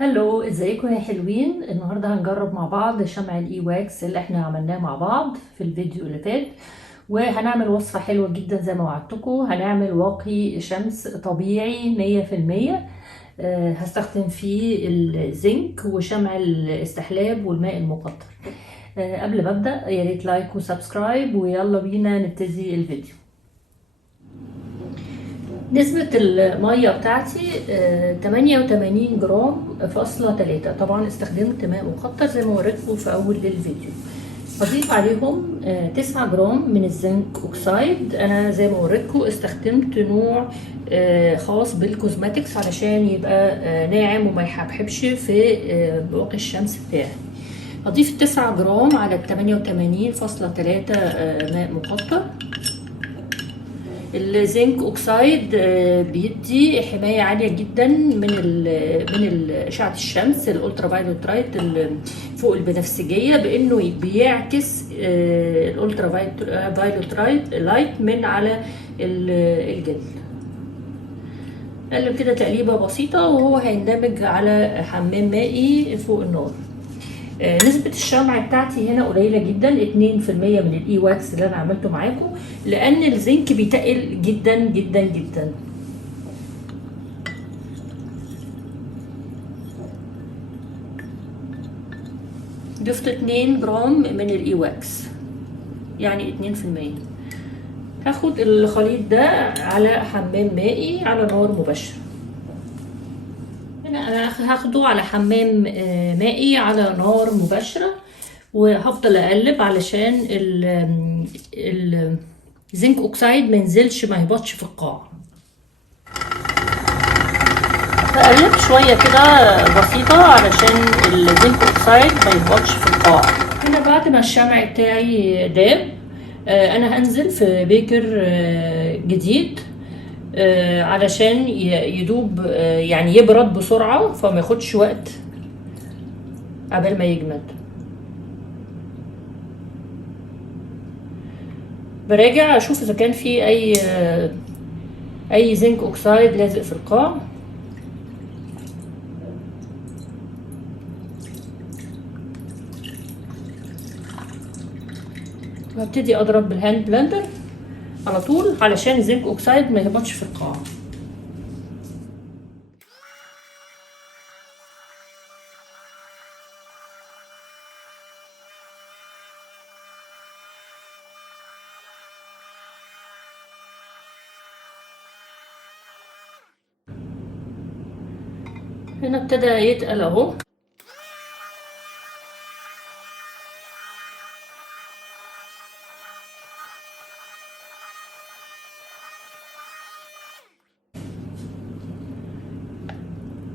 هلو، ازيكم يا حلوين؟ النهارده هنجرب مع بعض شمع الاي واكس اللي احنا عملناه مع بعض في الفيديو اللي فات. وهنعمل وصفة حلوة جدا زي ما وعدتكم. هنعمل واقي شمس طبيعي 100%. هستخدم فيه الزنك وشمع الاستحلاب والماء المقطر. قبل ما ابدأ يا ريت لايك وسبسكرايب، ويلا بينا نبتدي الفيديو. نسبة المية بتاعتي 88 جرام فاصلة 3. طبعا استخدمت ماء مقطر زي ما وريتكم في أول الفيديو. هضيف عليهم 9 جرام من الزنك أوكسايد. أنا زي ما وريتكم استخدمت نوع خاص بالكوزماتكس علشان يبقى ناعم وما يحبحبش في واقي الشمس بتاعي. هضيف 9 جرام على 88.3 ماء مقطر. الزنك اوكسايد بيدي حمايه عاليه جدا من اشعه الشمس الالترا فايولوت لايت فوق البنفسجيه، بانه بيعكس الالترا فايولوت لايت من على الجلد. قلب كده تقليبه بسيطه وهو هيندمج على حمام مائي فوق النار. نسبة الشمع بتاعتي هنا قليلة جدا، 2% من الاي واكس اللي انا عملته معاكم، لان الزنك بيتقل جدا جدا جدا. ضفت 2 جرام من الاي واكس، يعني 2%. هاخد الخليط ده على حمام مائي على نار مباشرة. هنا انا هاخده على حمام مائي على نار مباشرة، وهفضل اقلب علشان الزنك اوكسايد ما ينزلش، ما يهبطش في القاع. هقلب شويه كده بسيطه علشان الزنك اوكسايد ما يهبطش في القاع. هنا بعد ما الشمع بتاعي داب، انا هنزل في بيكر جديد علشان يدوب، يعني يبرد بسرعه فما ياخدش وقت قبل ما يجمد. براجع اشوف اذا كان في اي زنك اوكسايد لازق في القاع. وهبتدي اضرب بالهاند بلندر على طول علشان الزنك اوكسايد ما يهبطش في القاع. هنا ابتدى يتقل اهو.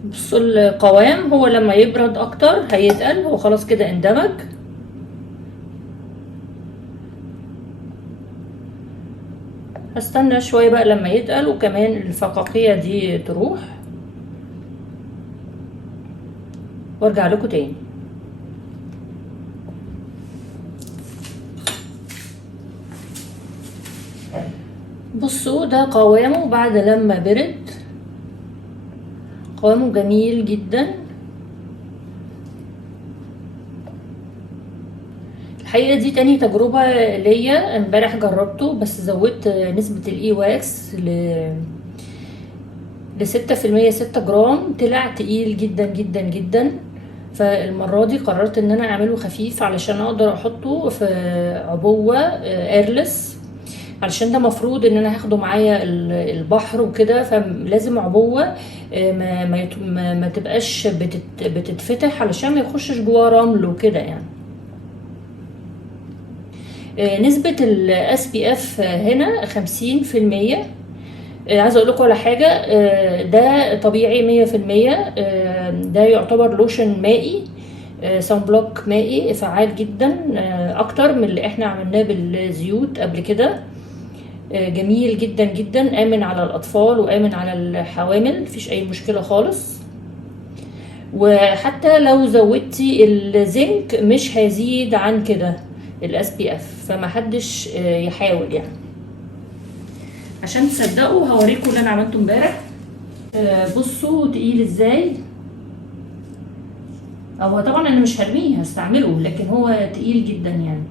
بصوا القوام، هو لما يبرد اكتر هيتقل. هو خلاص كده اندمج. هستنى شوية بقى لما يتقل، وكمان الفقاقيع دي تروح، وارجع لكم تاني. بصوا ده قوامه بعد لما برد. قوامه جميل جدا الحقيقة. دي تاني تجربة ليا. امبارح جربته بس زودت نسبة الاي واكس ل6%، 6 جرام. طلع تقيل جدا جدا جدا. فالمرة دي قررت ان انا اعمله خفيف علشان اقدر احطه في عبوة ايرلس، علشان ده مفروض ان انا هاخده معايا البحر وكده، فلازم عبوة ما تبقاش بتتفتح علشان ما يخشش جواه رمل وكده يعني. نسبة ال SPF هنا 50%. عايزه اقول لكم على حاجه، ده طبيعي 100%. ده يعتبر لوشن مائي، صن بلوك مائي فعال جدا، اكتر من اللي احنا عملناه بالزيوت قبل كده. جميل جدا جدا، امن على الاطفال وامن على الحوامل، مفيش اي مشكله خالص. وحتى لو زودتي الزنك مش هيزيد عن كده ال SPF، فمحدش يحاول يعني. عشان تصدقوا هوريكم اللي انا عملته امبارح. بصوا تقيل ازاي. هو طبعا انا مش هرميه، هستعمله، لكن هو تقيل جدا يعني.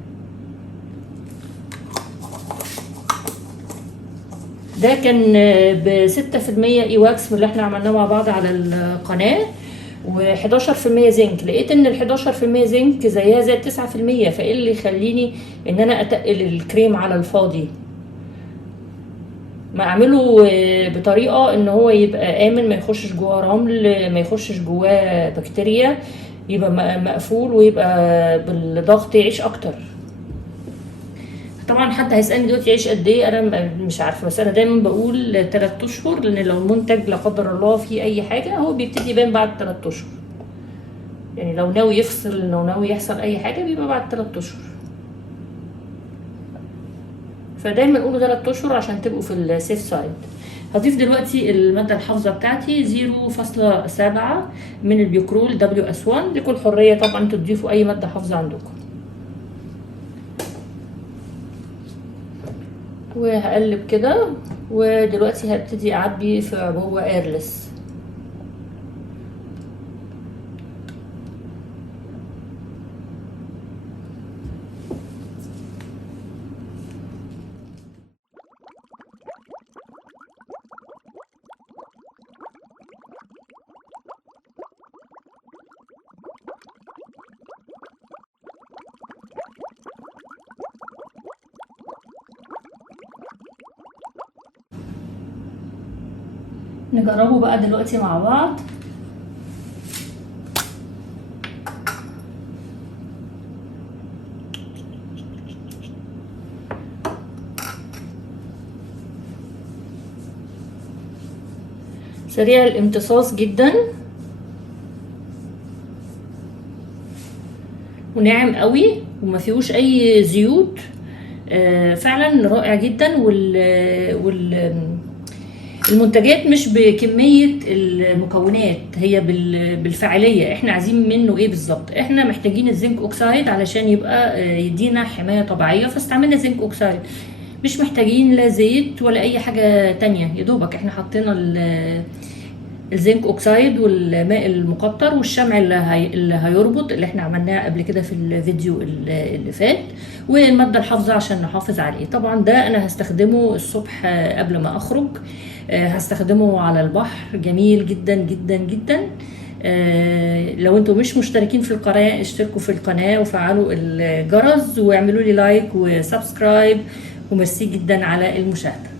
ده كان ب6% ايواكس من اللي احنا عملناه مع بعض على القناة، و11% زنك. لقيت ان ال11% زنك زيها زي ال9%، فايه اللي يخليني ان انا اتقل الكريم على الفاضي؟ ما اعمله بطريقة ان هو يبقى امن، ما يخشش جواه رمل، ما يخشش جواه بكتيريا، يبقى مقفول ويبقى بالضغط يعيش اكتر. طبعا حد هيسالني دلوقتي يعيش قد ايه، انا مش عارفه، بس انا دايما بقول 3 اشهر، لان لو المنتج لا قدر الله فيه اي حاجه هو بيبتدي يبان بعد 3 اشهر. يعني لو ناوي يفصل، لو ناوي يحصل اي حاجه بيبقى بعد 3 اشهر. فدايما قولوا 3 اشهر عشان تبقوا في السيف سايد. هضيف دلوقتي الماده الحافظه بتاعتي 0.7 من البيكرول WS1. لكل حريه طبعا تضيفوا اي ماده حافظه عندكم. وهقلب كده، ودلوقتي هبتدي اعبي في عبوه ايرلس. نجربه بقى دلوقتي مع بعض. سريع الامتصاص جدا، وناعم قوي، وما فيهوش اي زيوت. فعلا رائع جدا. المنتجات مش بكمية المكونات، هي بالفعالية. احنا عايزين منه ايه بالظبط؟ احنا محتاجين الزنك اوكسايد علشان يبقى يدينا حماية طبيعية، فاستعملنا زنك اوكسايد. مش محتاجين لا زيت ولا اي حاجة تانية، يا دوبك احنا حطينا الزنك اوكسايد والماء المقطر والشمع اللي هيربط، اللي احنا عملناه قبل كده في الفيديو اللي فات، والماده الحافظه عشان نحافظ عليه. طبعا ده انا هستخدمه الصبح قبل ما اخرج، هستخدمه على البحر، جميل جدا جدا جدا. لو انتم مش مشتركين في القناه اشتركوا في القناه وفعلوا الجرس واعملوا لي لايك وسبسكرايب، وميرسي جدا على المشاهده.